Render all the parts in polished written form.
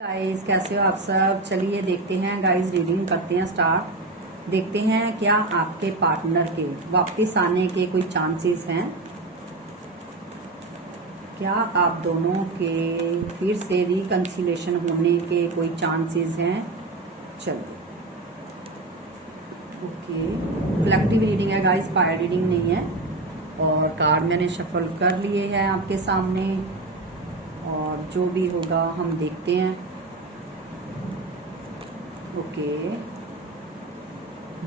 Guys कैसे हो आप सब। चलिए देखते हैं गाइस, रीडिंग करते हैं स्टार्ट। देखते हैं क्या आपके पार्टनर के वापस आने के कोई चांसेस हैं, क्या आप दोनों के फिर से रिकंसिलेशन होने के कोई चांसेस हैं। चलिए ओके, कलेक्टिव रीडिंग है गाइस, पायर रीडिंग नहीं है। और कार्ड मैंने शफल कर लिए हैं आपके सामने और जो भी होगा हम देखते हैं। ओके,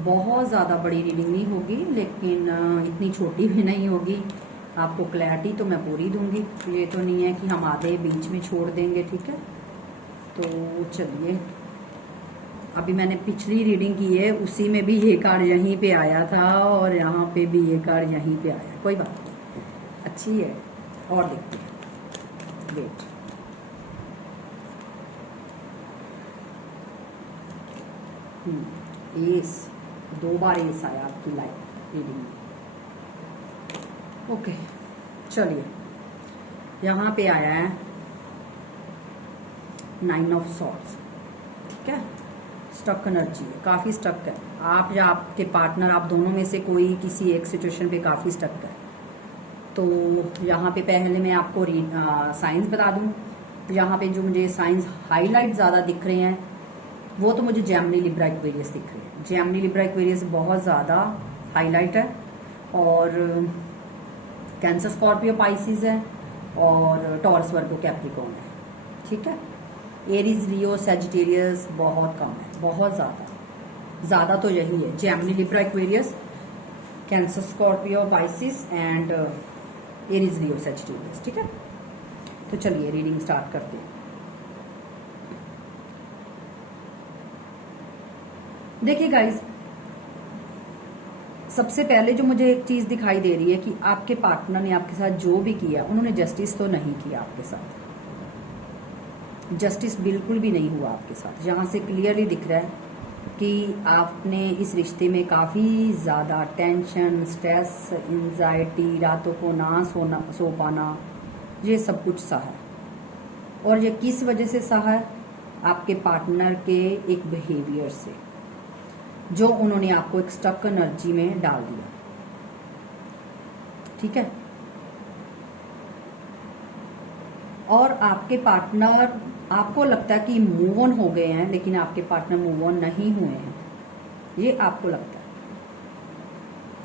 बहुत ज़्यादा बड़ी रीडिंग नहीं होगी लेकिन इतनी छोटी भी नहीं होगी। आपको क्लैरिटी तो मैं पूरी दूंगी, ये तो नहीं है कि हम आधे बीच में छोड़ देंगे, ठीक है। तो चलिए, अभी मैंने पिछली रीडिंग की है उसी में भी ये कार्ड यहीं पे आया था और यहाँ पे भी ये कार्ड यहीं पे आया, कोई बात नहीं, अच्छी है। और देखते हैं, वेट। एस, 2 बार एस आया आपकी लाइफ रीडिंग में। ओके चलिए, यहाँ पे आया है 9 ऑफ सॉर्ड्स, ठीक है। स्टक एनर्जी है, काफ़ी स्टक है। आप या आपके पार्टनर, आप दोनों में से कोई किसी एक सिचुएशन पे काफ़ी स्टक है। तो यहाँ पे पहले मैं आपको साइंस बता दूँ। यहाँ पे जो मुझे साइंस हाईलाइट ज़्यादा दिख रहे हैं वो तो मुझे जेमिनी लिब्रा एक्वेरियस दिख रहे हैं। जेमिनी लिब्रा एक्वेरियस बहुत ज़्यादा हाईलाइट है और कैंसर स्कॉर्पियो पाइसिस है और टॉरस वर्गो कैप्रिकॉर्न है, ठीक है। एरीज लियो सैजिटेरियस बहुत कम है, बहुत ज़्यादा तो यही है, Gemini Libra Aquarius, cancer Scorpio Pisces and Aries Leo Sagittarius, ठीक है। तो चलिए रीडिंग स्टार्ट करते हैं। देखिए गाइस, सबसे पहले जो मुझे एक चीज दिखाई दे रही है कि आपके पार्टनर ने आपके साथ जो भी किया उन्होंने जस्टिस तो नहीं किया आपके साथ, जस्टिस बिल्कुल भी नहीं हुआ आपके साथ। यहाँ से क्लियरली दिख रहा है कि आपने इस रिश्ते में काफ़ी ज़्यादा टेंशन, स्ट्रेस, एंजाइटी, रातों को ना सो पाना, ये सब कुछ सहा है। और ये किस वजह से सहा है? आपके पार्टनर के एक बिहेवियर से, जो उन्होंने आपको एक स्टक एनर्जी में डाल दिया, ठीक है। और आपके पार्टनर, आपको लगता है कि मूव ऑन हो गए हैं लेकिन आपके पार्टनर मूव ऑन नहीं हुए हैं, ये आपको लगता है।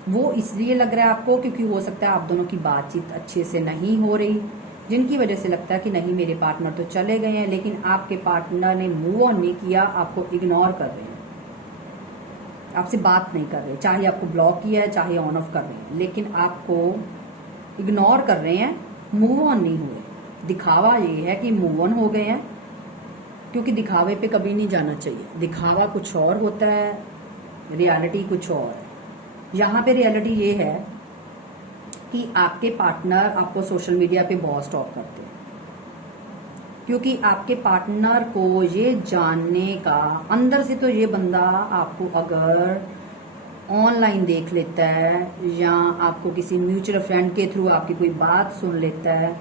वो इसलिए लग रहा है आपको क्योंकि हो सकता है आप दोनों की बातचीत अच्छे से नहीं हो रही, जिनकी वजह से लगता है कि नहीं मेरे पार्टनर तो चले गए हैं, लेकिन आपके पार्टनर ने मूव ऑन नहीं किया, आपको इग्नोर कर रहे हैं, आपसे बात नहीं कर रहे, चाहे आपको ब्लॉक किया है चाहे ऑन ऑफ कर रहे हैं, लेकिन आपको इग्नोर कर रहे हैं, मूव ऑन नहीं हुए। दिखावा ये है कि मूव ऑन हो गए हैं, क्योंकि दिखावे पे कभी नहीं जाना चाहिए। दिखावा कुछ और होता है, रियलिटी कुछ और है। यहाँ पे रियलिटी ये है कि आपके पार्टनर आपको सोशल मीडिया पे बहुत स्टॉक करते हैं, क्योंकि आपके पार्टनर को ये जानने का, अंदर से तो ये बंदा आपको अगर ऑनलाइन देख लेता है या आपको किसी म्यूचुअल फ्रेंड के थ्रू आपकी कोई बात सुन लेता है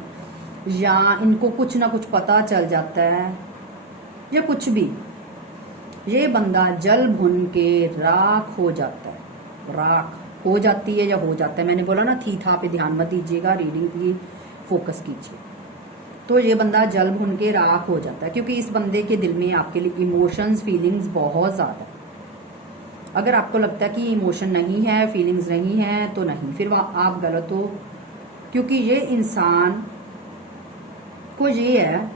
या इनको कुछ ना कुछ पता चल जाता है या कुछ भी, ये बंदा जल भुन के राख हो जाता है, राख हो जाती है या हो जाता है। मैंने बोला ना, थी था पे ध्यान मत दीजिएगा, रीडिंग की फोकस कीजिए। तो ये बंदा जल भुन के राख हो जाता है, क्योंकि इस बंदे के दिल में आपके लिए इमोशंस, फीलिंग्स बहुत ज़्यादा है। अगर आपको लगता है कि इमोशन नहीं है, फीलिंग्स नहीं है, तो नहीं, फिर आप गलत हो। क्योंकि ये इंसान को ये है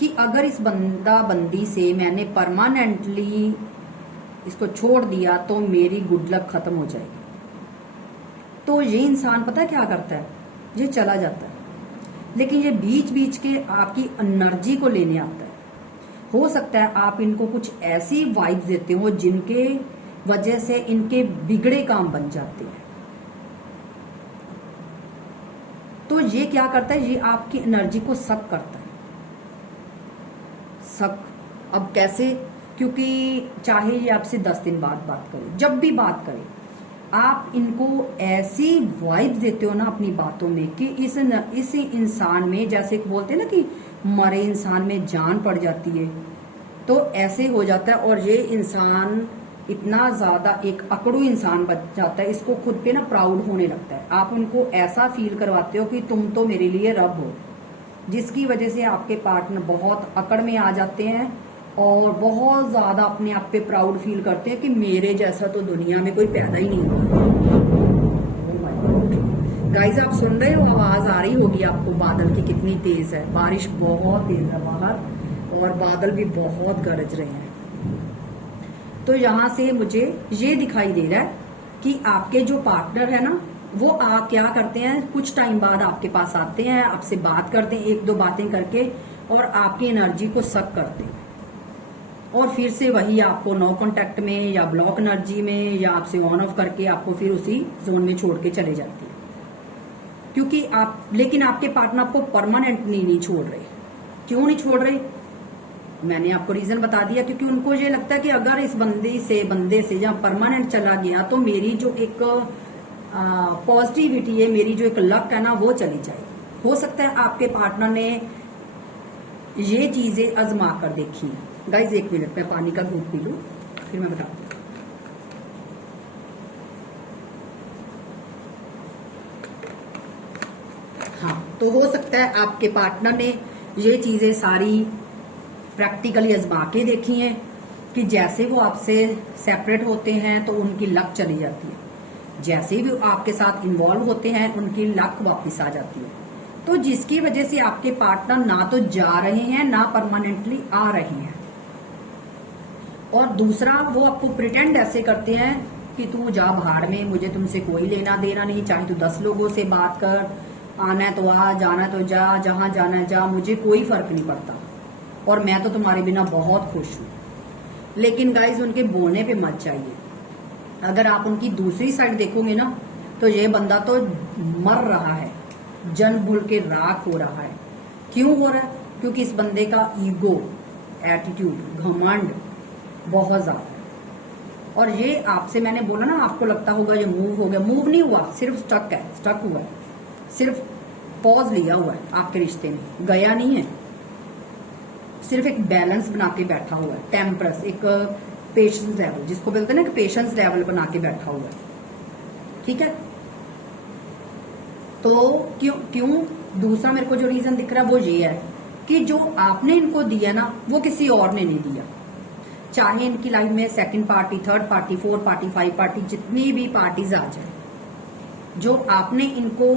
कि अगर इस बंदा बंदी से मैंने परमानेंटली इसको छोड़ दिया तो मेरी गुड लक खत्म हो जाएगी। तो ये इंसान पता है क्या करता है, ये चला जाता है, लेकिन ये बीच बीच के आपकी एनर्जी को लेने आता है। हो सकता है आप इनको कुछ ऐसी वाइब्स देते हो जिनके वजह से इनके बिगड़े काम बन जाते हैं। तो ये क्या करता है, ये आपकी एनर्जी को सक करता है, सक। अब कैसे? क्योंकि चाहे ये आपसे 10 दिन बाद बात करे, जब भी बात करे, आप इनको ऐसी वाइब्स देते हो ना अपनी बातों में कि इस इंसान में, जैसे बोलते हैं ना कि मरे इंसान में जान पड़ जाती है। तो ऐसे हो जाता है और ये इंसान इतना ज्यादा एक अकड़ू इंसान बन जाता है, इसको खुद पे ना प्राउड होने लगता है। आप उनको ऐसा फील करवाते हो कि तुम तो मेरे लिए रब हो, जिसकी वजह से आपके पार्टनर बहुत अकड़ में आ जाते हैं और बहुत ज्यादा अपने आप पे प्राउड फील करते हैं कि मेरे जैसा तो दुनिया में कोई पैदा ही नहीं हुआ। गाइस आप सुन रहे हो, आवाज आ रही होगी आपको बादल की कितनी तेज है। बारिश बहुत तेज है बाहर और बादल भी बहुत गरज रहे हैं। तो यहाँ से मुझे ये दिखाई दे रहा है कि आपके जो पार्टनर है ना, वो क्या करते हैं, कुछ टाइम बाद आपके पास आते हैं, आपसे बात करते हैं, एक दो बातें करके और आपकी एनर्जी को सक करते हैं और फिर से वही आपको नो कांटेक्ट में या ब्लॉक एनर्जी में या आपसे ऑन ऑफ करके आपको फिर उसी जोन में छोड़ के चले जाती है। क्योंकि लेकिन आपके पार्टनर आपको परमानेंटली नहीं छोड़ रहे। क्यों नहीं छोड़ रहे, मैंने आपको रीजन बता दिया। क्योंकि उनको ये लगता है कि अगर इस बंदे से जहां परमानेंट चला गया तो मेरी जो एक पॉजिटिविटी है, मेरी जो एक लक है ना, वो चली जाए। हो सकता है आपके पार्टनर ने ये चीजें आजमा कर देखी। गाइज एक मिनट, मैं पानी का घूंट पी लूं फिर मैं बताऊं। हाँ, तो हो सकता है आपके पार्टनर ने ये चीजें सारी प्रैक्टिकली आजमा के देखी हैं कि जैसे वो आपसे सेपरेट होते हैं तो उनकी लक चली जाती है, जैसे भी आपके साथ इन्वॉल्व होते हैं उनकी लक वापस आ जाती है। तो जिसकी वजह से आपके पार्टनर ना तो जा रहे हैं ना परमानेंटली आ रहे हैं। और दूसरा, वो आपको प्रिटेंड ऐसे करते हैं कि तू जा बाहर में, मुझे तुमसे कोई लेना देना नहीं, चाहे तू 10 लोगों से बात कर, आना है तो आ, जाना है तो जा, जहां जाना है जा, मुझे कोई फर्क नहीं पड़ता और मैं तो तुम्हारे बिना बहुत खुश हूं। लेकिन गाइज उनके बोलने पे मत चाहिए। अगर आप उनकी दूसरी साइड देखोगे ना, तो ये बंदा तो मर रहा है, जल भूल के राख हो रहा है। क्यों हो रहा है? क्योंकि इस बंदे का ईगो, एटीट्यूड, घमंड बहुत ज्यादा है। और ये आपसे मैंने बोला ना, आपको लगता होगा ये मूव हो गया, मूव नहीं हुआ, सिर्फ स्टक हुआ है, सिर्फ पॉज लिया हुआ है आपके रिश्ते में, गया नहीं है। सिर्फ एक बैलेंस बना के बैठा हुआ है, टेम्परस, एक पेशेंस लेवल, जिसको बोलते हैं ना, पेशेंस लेवल बना के बैठा हुआ है। ठीक है, तो क्यों दूसरा मेरे को जो रीजन दिख रहा है वो ये है कि जो आपने इनको दिया ना, वो किसी और ने नहीं दिया। चाहे इनकी लाइफ में second party, third party, fourth party, 5 party, जितनी भी पार्टीज आ जाए, जो आपने इनको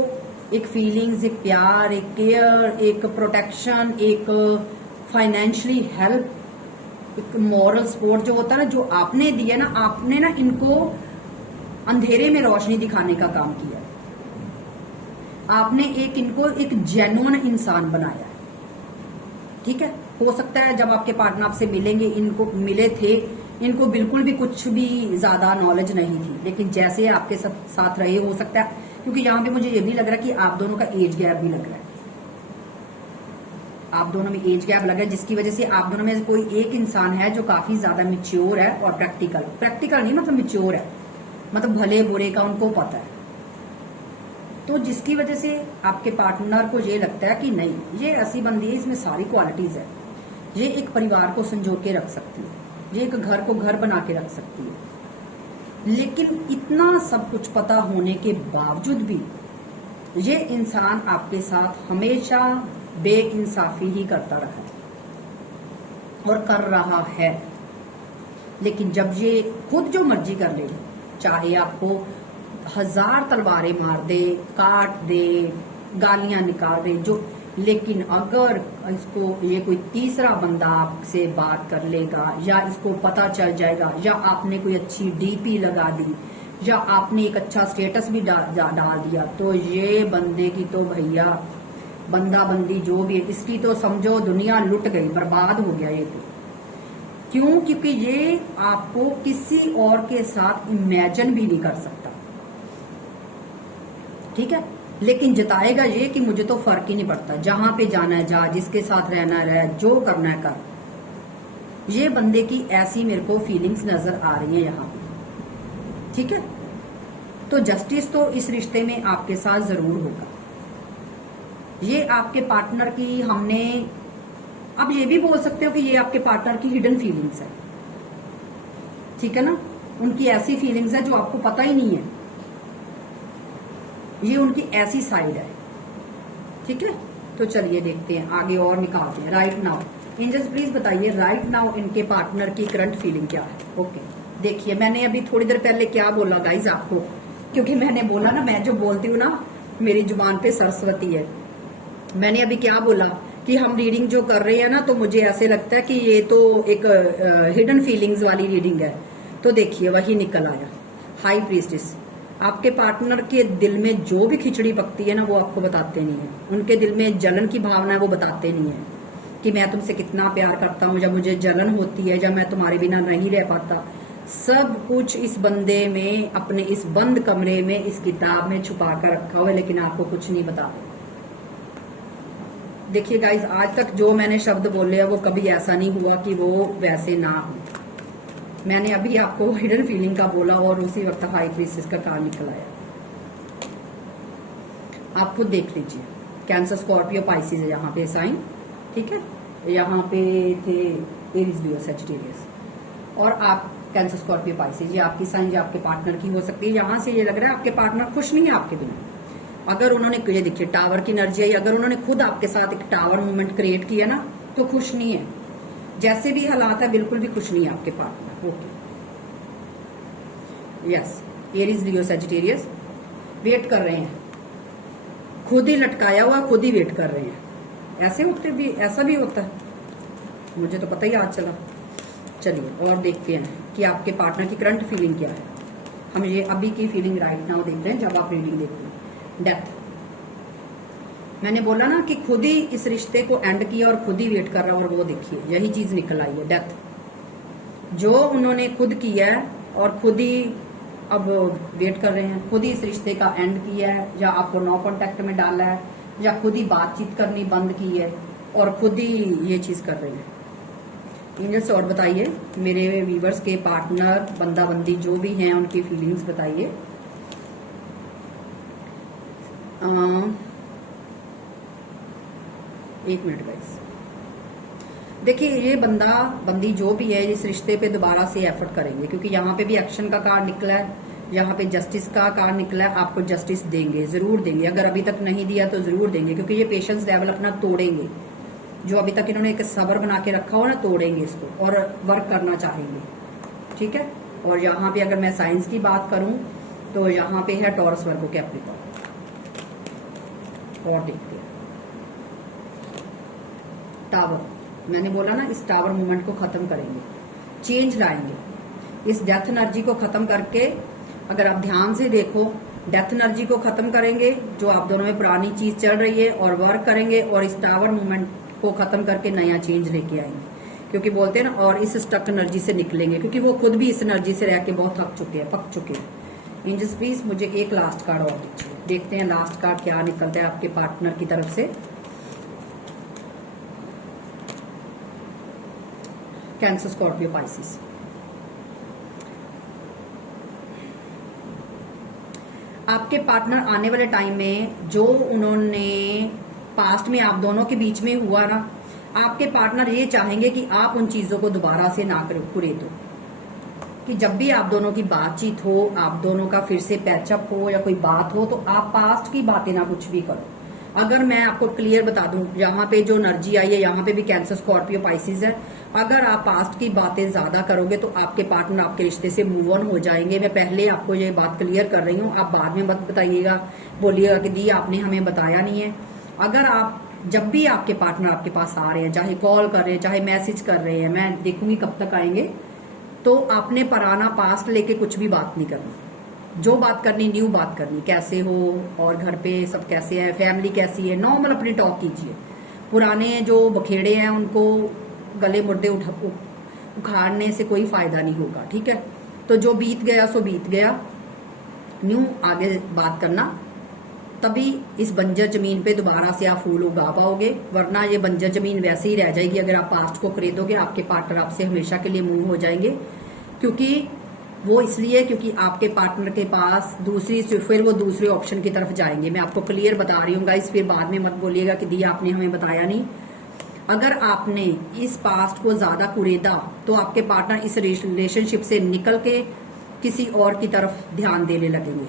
एक फीलिंग्स, एक प्यार, एक केयर, एक प्रोटेक्शन, एक फाइनेंशियली हेल्प, एक मॉरल सपोर्ट जो होता है ना, जो आपने दिया ना, आपने ना इनको अंधेरे में रोशनी दिखाने का काम किया। आपने इनको एक जेन्युइन इंसान बनाया। ठीक है, हो सकता है जब आपके पार्टनर आपसे मिलेंगे, मिले थे, इनको बिल्कुल भी कुछ भी ज्यादा नॉलेज नहीं थी, लेकिन जैसे आपके साथ रहे, हो सकता है, क्योंकि यहाँ पे मुझे ये भी लग रहा है कि आप दोनों का एज गैप भी लग रहा है, आप दोनों में एज गैप लग रहा है, जिसकी वजह से आप दोनों में कोई एक इंसान है जो काफी ज्यादा मैच्योर है और प्रैक्टिकल नहीं, मतलब मैच्योर है, मतलब भले बुरे का उनको पता है। तो जिसकी वजह से आपके पार्टनर को ये लगता है कि नहीं, ये ऐसी बंदी है, इसमें सारी क्वालिटीज है, ये एक परिवार को संजो के रख सकती है, ये एक घर को घर बना के रख सकती है। लेकिन इतना सब कुछ पता होने के बावजूद भी ये इंसान आपके साथ हमेशा बेइंसाफी ही करता रहा है और कर रहा है। लेकिन जब ये खुद जो मर्जी कर ले, चाहे आपको 1000 तलवारें मार दे, काट दे, गालियां निकाल दे, जो, लेकिन अगर इसको ये कोई तीसरा बंदा आपसे बात कर लेगा, या इसको पता चल जाएगा, या आपने कोई अच्छी डीपी लगा दी, या आपने एक अच्छा स्टेटस भी डाल दिया, तो ये बंदे की तो भैया बंदा बंदी जो भी है, इसकी तो समझो दुनिया लुट गई, बर्बाद हो गया ये तो। क्यों? क्योंकि ये आपको किसी और के साथ इमेजिन भी नहीं कर सकता। ठीक है, लेकिन जताएगा ये कि मुझे तो फर्क ही नहीं पड़ता, जहां पे जाना है जा, जिसके साथ रहना है रह, जो करना है कर। ये बंदे की ऐसी मेरे को फीलिंग्स नजर आ रही है यहाँ पे। ठीक है, तो जस्टिस तो इस रिश्ते में आपके साथ जरूर होगा। ये आपके पार्टनर की हमने अब ये भी बोल सकते हो कि ये आपके पार्टनर की हिडन फीलिंग्स है, ठीक है ना, उनकी ऐसी फीलिंग्स है जो आपको पता ही नहीं है, ये उनकी ऐसी साइड है, ठीक है। तो चलिए देखते हैं आगे और निकालते हैं। राइट नाउ एंजल्स प्लीज बताइए राइट नाउ इनके पार्टनर की करंट फीलिंग क्या है। ओके, देखिए मैंने अभी थोड़ी देर पहले क्या बोला गाइज आपको, क्योंकि मैंने बोला ना, मैं जो बोलती हूँ ना मेरी जुबान पे सरस्वती है। मैंने अभी क्या बोला कि हम रीडिंग जो कर रहे हैं ना, तो मुझे ऐसे लगता है कि ये तो एक हिडन फीलिंग्स वाली रीडिंग है। तो देखिए वही निकल आया, हाई प्रीस्टिस। आपके पार्टनर के दिल में जो भी खिचड़ी पकती है ना, वो आपको बताते नहीं है। उनके दिल में जलन की भावना है, वो बताते नहीं है कि मैं तुमसे कितना प्यार करता हूँ, जब मुझे जलन होती है, जब मैं तुम्हारे बिना नहीं रह पाता। सब कुछ इस बंदे में, अपने इस बंद कमरे में, इस किताब में छुपा कर रखा हुआ है, लेकिन आपको कुछ नहीं बताते। देखिए गाइज, आज तक जो मैंने शब्द बोले हैं वो कभी ऐसा नहीं हुआ कि वो वैसे ना हो। मैंने अभी आपको हिडन फीलिंग का बोला और उसी वक्त हाई प्रीस्टिस का कार्ड निकल आया। आप खुद देख लीजिए, कैंसर, स्कॉर्पियो, पाइसिस है यहाँ पे साइन, ठीक है। यहाँ पे थे एरीज, लियो, सजिटेरियस, और आप कैंसर, स्कॉर्पियो, पाइसिस, ये आपकी साइन, ये आपके पार्टनर की हो सकती है। यहाँ से ये लग रहा है आपके पार्टनर खुश नहीं है आपके बिना। अगर उन्होंने, ये देखिए टावर की एनर्जी है, अगर उन्होंने खुद आपके साथ एक टावर मूवमेंट क्रिएट किया ना, तो खुश नहीं है। जैसे भी हालात है बिल्कुल भी खुश नहीं है आपके पार्टनर। ओके, यस, एरीज, लियो, सजिटेरियस वेट कर रहे हैं, खुद ही लटकाया हुआ, खुद ही वेट कर रहे हैं। ऐसे होते भी, ऐसा भी होता है, मुझे तो पता ही आज चला। चलिए और देखते हैं कि आपके पार्टनर की करंट फीलिंग क्या है। हम ये अभी की फीलिंग राइट नाउ देख रहे हैं जब आप रीडिंग देखते हैं। डेथ, मैंने बोला ना कि खुद ही इस रिश्ते को एंड किया और खुद ही वेट कर रहा है, और वो देखिए यही चीज निकल आई है। डेथ, जो उन्होंने खुद किया है और खुद ही अब वेट कर रहे हैं, खुद ही इस रिश्ते का एंड किया है, या आपको नो कांटेक्ट में डाला है, या खुद ही बातचीत करनी बंद की है और खुद ही ये चीज कर रहे हैं। एंजल्स और बताइए मेरे व्यूवर्स के पार्टनर, बंदा बंदी जो भी हैं, उनकी फीलिंग्स बताइए। एक मिनट गाइस, देखिए ये बंदा बंदी जो भी है इस रिश्ते पे दोबारा से एफर्ट करेंगे, क्योंकि यहाँ पे भी एक्शन का कार्ड निकला है, यहाँ पे जस्टिस का कार्ड निकला है। आपको जस्टिस देंगे, जरूर देंगे, अगर अभी तक नहीं दिया तो जरूर देंगे, क्योंकि ये पेशेंस लेवल अपना तोड़ेंगे। जो अभी तक इन्होंने एक सब्र बना के रखा हो ना, तोड़ेंगे इसको और वर्क करना चाहेंगे, ठीक है। और यहाँ पे अगर मैं साइंस की बात करूं तो यहाँ पे है टॉरस, वर्गो, कैप्रिकॉर्न। और देखते हैं टावर, मैंने बोला ना इस टावर मूवमेंट को खत्म करेंगे, चेंज लाएंगे। इस डेथ एनर्जी को खत्म करके, अगर आप ध्यान से देखो, डेथ एनर्जी को खत्म करेंगे जो आप दोनों में पुरानी चीज चल रही है, और वर्क करेंगे, और इस टावर मूवमेंट को खत्म करके नया चेंज लेके आएंगे। क्योंकि बोलते हैं ना, और इस स्टक एनर्जी से निकलेंगे, क्योंकि वो खुद भी इस एनर्जी से रह के बहुत थक चुके हैं, पक चुके हैं। एंजल्स प्लीज मुझे एक लास्ट कार्ड और दीजिए, देखते हैं लास्ट कार्ड क्या निकलता है आपके पार्टनर की तरफ से। कैंसर, स्कॉर्पियो, पाइसिस, आपके पार्टनर आने वाले टाइम में जो उन्होंने पास्ट में आप दोनों के बीच में हुआ ना, आपके पार्टनर ये चाहेंगे कि आप उन चीजों को दोबारा से ना करे दो, कि जब भी आप दोनों की बातचीत हो, आप दोनों का फिर से पैचअप हो या कोई बात हो, तो आप पास्ट की बातें ना कुछ भी करो। अगर मैं आपको क्लियर बता दूं, यहाँ पे जो एनर्जी आई है, यहाँ पे भी कैंसर, स्कॉर्पियो, पाइसिस है। अगर आप पास्ट की बातें ज्यादा करोगे तो आपके पार्टनर आपके रिश्ते से मूव ऑन हो जाएंगे। मैं पहले आपको ये बात क्लियर कर रही हूँ, आप बाद में मत बताइएगा, बोलिएगा कि दी आपने हमें बताया नहीं है। अगर आप, जब भी आपके पार्टनर आपके पास आ रहे हैं, चाहे कॉल कर रहे हैं, चाहे मैसेज कर रहे हैं, मैं देखूंगी कब तक आएंगे, तो आपने पुराना पास्ट लेके कुछ भी बात नहीं करनी। जो बात करनी, न्यू बात करनी, कैसे हो और घर पे सब कैसे है, फैमिली कैसी है, नॉर्मल अपनी टॉक कीजिए। पुराने जो बखेड़े हैं उनको गले मुर्दे उखाड़ने से कोई फायदा नहीं होगा, ठीक है। तो जो बीत गया सो बीत गया, न्यू आगे बात करना, तभी इस बंजर जमीन पे दोबारा से आप फूल उगा पाओगे। वरना ये बंजर जमीन वैसे ही रह जाएगी। अगर आप पास्ट को खरीदोगे, आपके पार्टनर आपसे हमेशा के लिए मूव हो जाएंगे, क्योंकि वो इसलिए क्योंकि आपके पार्टनर के पास फिर वो दूसरे ऑप्शन की तरफ जाएंगे। मैं आपको क्लियर बता रही हूँ गाइस, फिर बाद में मत बोलिएगा कि दी आपने हमें बताया नहीं। अगर आपने इस पास्ट को ज्यादा कुरेदा तो आपके पार्टनर इस रिलेशनशिप से निकल के किसी और की तरफ ध्यान देने लगेंगे।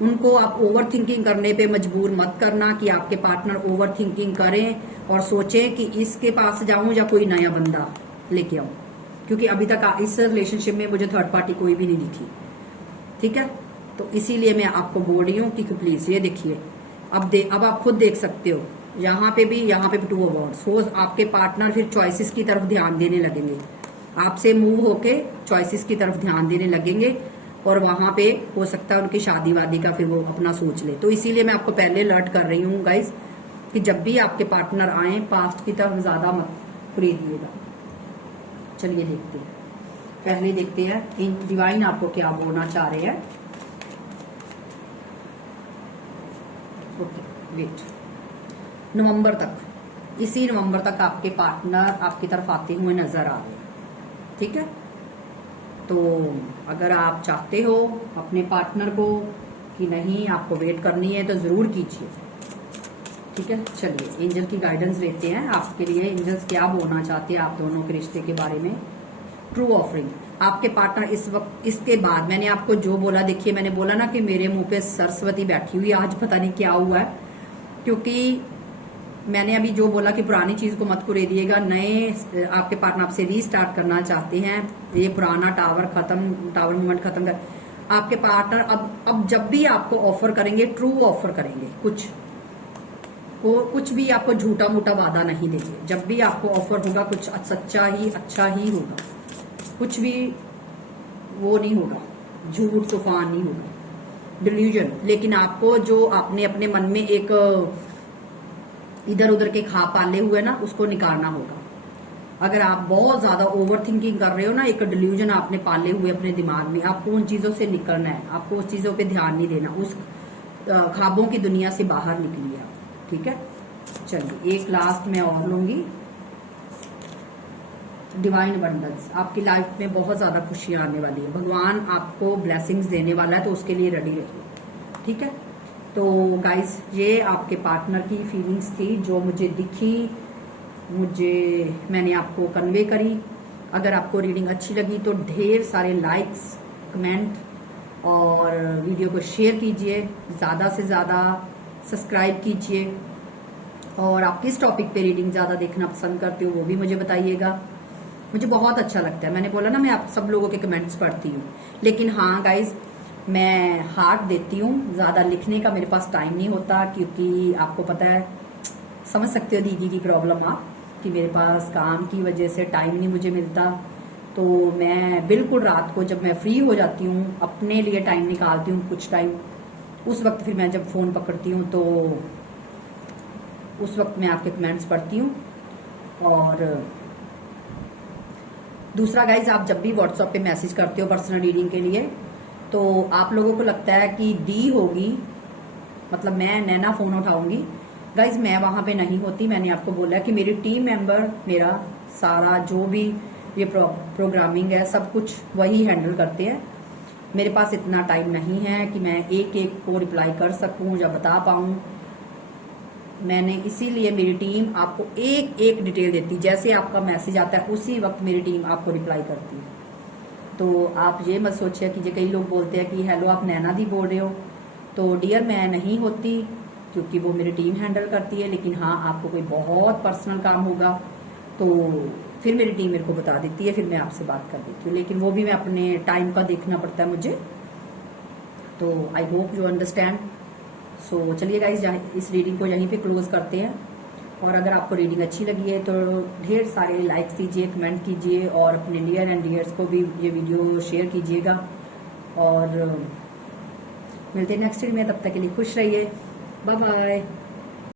उनको आप ओवर थिंकिंग करने पे मजबूर मत करना कि आपके पार्टनर ओवर थिंकिंग करें और सोचें कि इसके पास जाऊं या कोई नया बंदा लेके आऊं, क्योंकि अभी तक इस रिलेशनशिप में मुझे थर्ड पार्टी कोई भी नहीं दिखी। ठीक है, तो इसीलिए मैं आपको बोल रही हूँ कि प्लीज ये देखिए, अब आप खुद देख सकते हो, यहाँ पे भी 2 ऑफ वांड्स। वो आपके पार्टनर फिर चॉइसेस की तरफ ध्यान देने लगेंगे, आपसे मूव होके चॉइसेस की तरफ ध्यान देने लगेंगे, और वहां पे हो सकता है उनकी शादी वादी का फिर वो अपना सोच ले। तो इसीलिए मैं आपको पहले अलर्ट कर रही हूँ गाइज कि जब भी आपके पार्टनर आए पास्ट की तरफ ज्यादा मत खरीदिएगा। चलिए देखते हैं, पहले देखते हैं इन डिवाइन आपको क्या बोलना चाह रहे हैं। ओके वेट, नवंबर तक, इसी नवंबर तक आपके पार्टनर आपकी तरफ आते हुए नजर आ रहे हैं। ठीक है, तो अगर आप चाहते हो अपने पार्टनर को कि नहीं आपको वेट करनी है तो जरूर कीजिए। ठीक है, चलिए एंजल की गाइडेंस लेते हैं आपके लिए। एंजल्स क्या बोलना चाहते हैं आप दोनों के रिश्ते के बारे में। ट्रू ऑफरिंग, आपके पार्टनर इस वक्त, इसके बाद मैंने आपको जो बोला, देखिए मैंने बोला ना कि मेरे मुंह पे सरस्वती बैठी हुई, आज पता नहीं क्या हुआ है, क्योंकि मैंने अभी जो बोला कि पुरानी चीज को मत कुरेदिएगा, नए आपके पार्टनर आपसे रीस्टार्ट करना चाहते हैं, ये पुराना टावर मूवमेंट खत्म कर। आपके पार्टनर अब जब भी आपको ऑफर करेंगे, ट्रू ऑफर करेंगे, कुछ भी आपको झूठा मूठा वादा नहीं देंगे। जब भी आपको ऑफर होगा कुछ सच्चा ही अच्छा ही होगा, कुछ भी वो नहीं होगा, झूठ तूफान नहीं होगा, डिल्यूजन। लेकिन आपको जो आपने अपने मन में एक इधर उधर के खा पाले हुए ना, उसको निकालना होगा। अगर आप बहुत ज्यादा ओवर थिंकिंग कर रहे हो ना, एक डिल्यूजन आपने पाले हुए अपने दिमाग में, आपको उन चीजों से निकलना है, आपको उस चीजों पे ध्यान नहीं देना, उस ख्वाबों की दुनिया से बाहर निकलिए आप। ठीक है, चलिए एक लास्ट मैं और लूंगी। डिवाइन अबंडेंस, आपकी लाइफ में बहुत ज्यादा खुशियां आने वाली है, भगवान आपको ब्लेसिंग्स देने वाला है, तो उसके लिए रेडी रहिए। ठीक है, तो गाइस ये आपके पार्टनर की फीलिंग्स थी जो मुझे दिखी, मैंने आपको कन्वे करी। अगर आपको रीडिंग अच्छी लगी तो ढेर सारे लाइक्स, कमेंट और वीडियो को शेयर कीजिए, ज़्यादा से ज़्यादा सब्सक्राइब कीजिए, और आप किस टॉपिक पे रीडिंग ज़्यादा देखना पसंद करते हो वो भी मुझे बताइएगा। मुझे बहुत अच्छा लगता है, मैंने बोला ना मैं आप सब लोगों के कमेंट्स पढ़ती हूँ, लेकिन हाँ गाइज मैं हार्ट देती हूँ, ज़्यादा लिखने का मेरे पास टाइम नहीं होता, क्योंकि आपको पता है, समझ सकते हो दीदी की प्रॉब्लम आप, कि मेरे पास काम की वजह से टाइम नहीं मुझे मिलता। तो मैं बिल्कुल रात को जब मैं फ्री हो जाती हूँ, अपने लिए टाइम निकालती हूँ कुछ टाइम, उस वक्त फिर मैं जब फ़ोन पकड़ती हूँ तो उस वक्त मैं आपके कमेंट्स पढ़ती हूँ। और दूसरा गाइज, आप जब भी व्हाट्सएप पे मैसेज करते हो पर्सनल रीडिंग के लिए, तो आप लोगों को लगता है कि दी होगी, मतलब मैं नैना फ़ोन उठाऊंगी। गाइज मैं वहाँ पे नहीं होती, मैंने आपको बोला कि मेरी टीम मेंबर मेरा सारा जो भी ये प्रोग्रामिंग है सब कुछ वही हैंडल करते हैं। मेरे पास इतना टाइम नहीं है कि मैं एक एक को रिप्लाई कर सकूं या बता पाऊं। मैंने इसीलिए मेरी टीम आपको एक एक डिटेल देती, जैसे आपका मैसेज आता है उसी वक्त मेरी टीम आपको रिप्लाई करती है। तो आप ये मत सोचिए कि कई लोग बोलते हैं कि हेलो आप नैना दी बोल रहे हो, तो डियर मैं नहीं होती, क्योंकि वो मेरी टीम हैंडल करती है। लेकिन हाँ, आपको कोई बहुत पर्सनल काम होगा तो फिर मेरी टीम मेरे को बता देती है, फिर मैं आपसे बात कर देती हूँ, लेकिन वो भी मैं अपने टाइम का देखना पड़ता है मुझे। तो आई होप यू अंडरस्टैंड। सो चलिए गाइज इस रीडिंग को यहीं पे क्लोज करते हैं। और अगर आपको रीडिंग अच्छी लगी है तो ढेर सारे लाइक्स दीजिए, कमेंट कीजिए, और अपने नियर एंड डियर्स को भी ये वीडियो शेयर कीजिएगा। और मिलते हैं नेक्स्ट वीडियो में, तब तक के लिए खुश रहिए, बाय बाय।